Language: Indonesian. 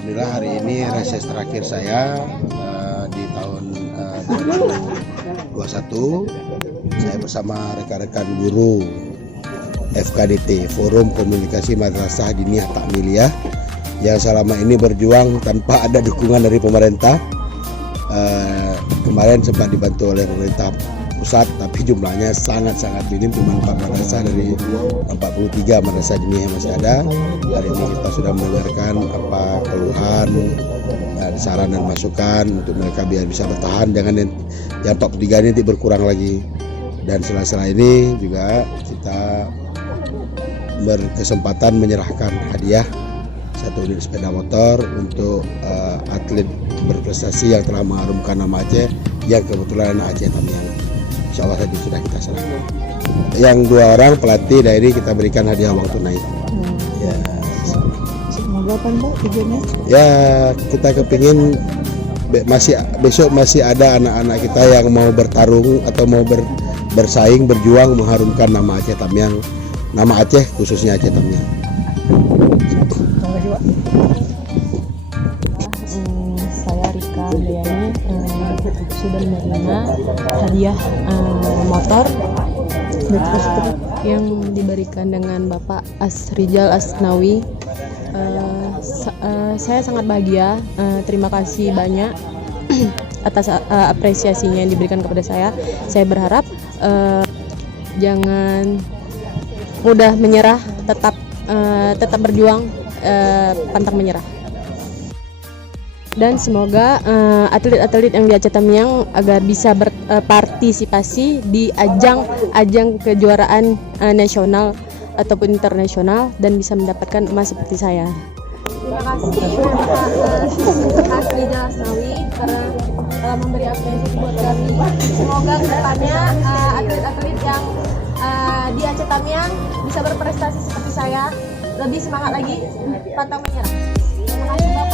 Alhamdulillah hari ini reses terakhir saya di tahun 2021. Saya bersama rekan-rekan guru FKDT, Forum Komunikasi Madrasah Diniyah Takmiliyah, yang selama ini berjuang tanpa ada dukungan dari pemerintah. Kemarin sempat dibantu oleh pemerintah pusat, tapi jumlahnya sangat-sangat minim, cuma 4 madrasah dari 43 madrasah diniyah yang masih ada. Hari ini kita sudah mendengarkan apa keluhan, saran dan masukan untuk mereka biar bisa bertahan, jangan yang 43 ini nanti berkurang lagi. Dan sela-sela ini juga kita berkesempatan menyerahkan hadiah 1 unit sepeda motor untuk atlet berprestasi yang telah mengharumkan nama Aceh, yang kebetulan anak Aceh Tamiang. Insya Allah tadi sudah kita serahkan. Yang 2 orang pelatih dari kita berikan hadiah uang tunai. Ya. Semoga apa Mbak tujuannya? Ya, kita kepingin besok masih ada anak-anak kita yang mau bertarung atau mau bersaing, berjuang mengharumkan nama Aceh Tamiang, nama Aceh khususnya Aceh Tamiang. Saya Rika Handayani sudah menerima hadiah motor yang diberikan dengan Bapak Asrijal Asnawi. Saya sangat bahagia, terima kasih banyak atas apresiasinya yang diberikan kepada saya. Saya berharap jangan mudah menyerah, tetap berjuang, pantang menyerah. Dan semoga atlet-atlet yang di Aceh Tamiang agar bisa berpartisipasi di ajang kejuaraan nasional ataupun internasional dan bisa mendapatkan emas seperti saya. Terima kasih Pak Asrijal Asnawi karena telah memberi apresiasi buat kami. Semoga kedepannya atlet-atlet yang di Aceh Tamiang bisa berprestasi seperti saya, lebih semangat lagi, pantang menyerah. Terima kasih Bapak.